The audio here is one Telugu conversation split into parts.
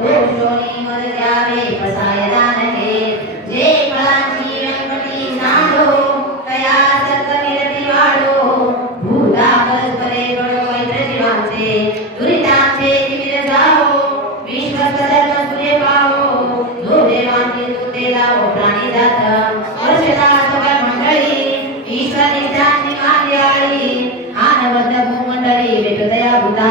ఓం సోని మురగావే ప్రసాయ దానకే జై ప్రాంచీ వెంకటీ నాడో కయా సత్త నిరతి వాడో భూతా పరస్పరే గడో వైద్ర జీవాంతే దురితాంతే తిమిర జావో విశ్వ కదర్మ సురే పావో దో దేవాంతి దుతే లావో ప్రాణి దాత వర్షదా సకల మండళి ఈశ్వరి దాన్ని మాన్యాయి ఆనవద్ద భూమండలి విటుదయా భూతా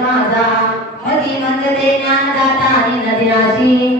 माझा. हरी मंद दे ज्ञान दाता आणि नदिनाशी